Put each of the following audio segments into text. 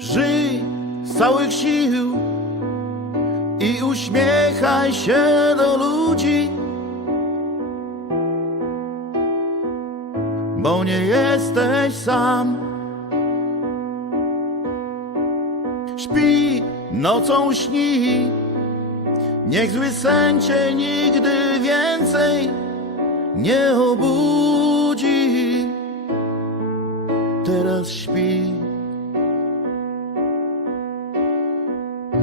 Żyj z całych sił i uśmiechaj się do ludzi, bo nie jesteś sam. Śpi, nocą śni, niech zły sen cię nigdy więcej nie obudzi. Teraz śpi.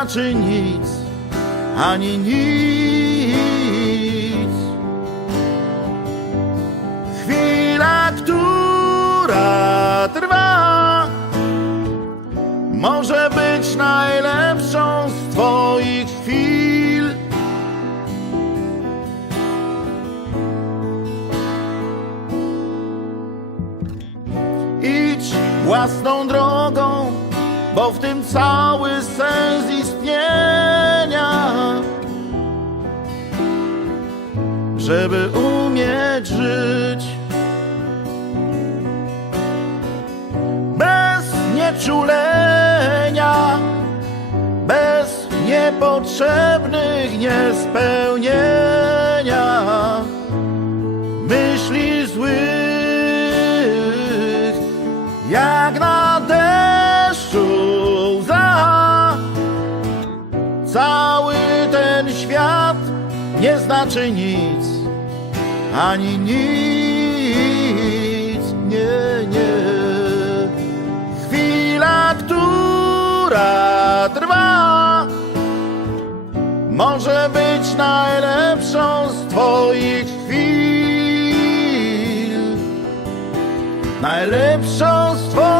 znaczy nic Ani nic. Chwila, która trwa Może być najlepszą z twoich chwil. Idź własną drogą, bo w tym cały sens istnienia. Żeby umieć żyć bez nieczulenia, bez niepotrzebnych niespełnienia nie znaczy nic, ani nic, nie, nie. Chwila, która trwa, może być najlepszą z Twoich chwil. Najlepszą z Twoich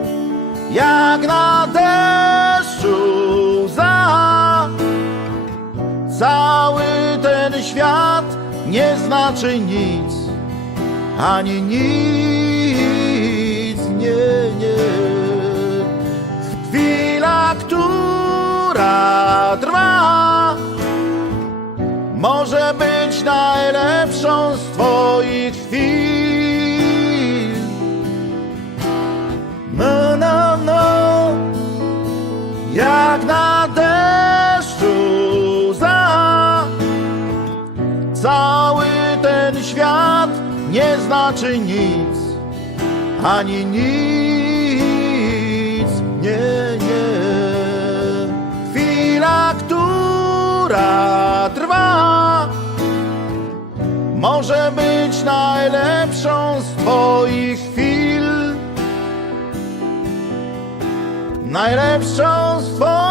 jak na deszczu łza Cały ten świat nie znaczy nic Ani nic, nie, nie. Chwila, która trwa Może być najlepszą z Twoich chwil Jak na deszczu łza Cały ten świat nie znaczy nic Ani nic, nie, nie. Chwila, która trwa Może być najlepszą z Twoich najlepszą swoją.